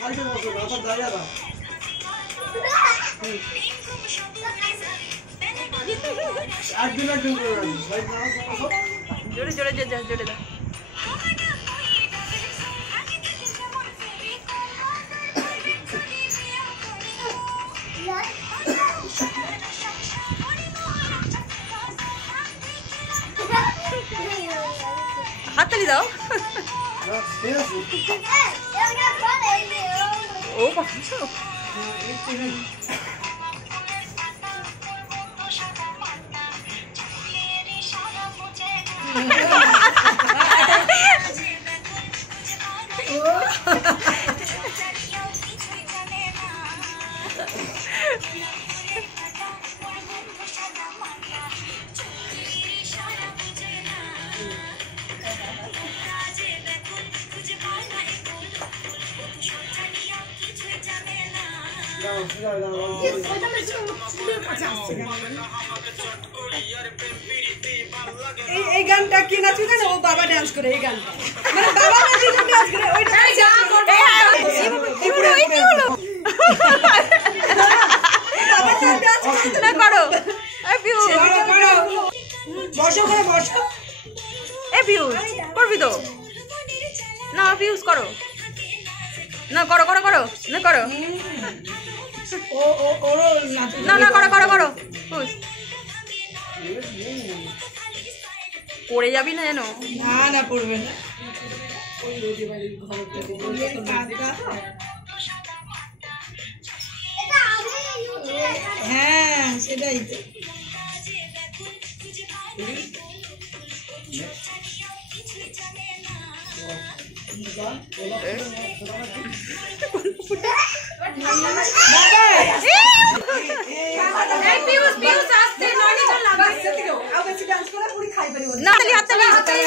जोड़े जोड़े जोड़े जोड़े दा हाथ ताली दाओ ओ पाछो এই গানটা কি নাচবে জানো ও বাবা ডান্স করে এই গানটা মানে বাবা নাচে ডান্স করে ওইটা যা করবে কি হলো এই কি হলো বাবা ডান্স না করো এ বিউ করো বসো করে বসো এ বিউ করবি তো না বিউজ করো না করো করো করো না করো ও ও ওরো নাচ না না করো করো করো বুঝ পড়ে যাবি না জানো না না পড়বে না ওই রোদে বাড়ির ঘরটা হ্যাঁ সেটাই তো না হাততালি হাততালি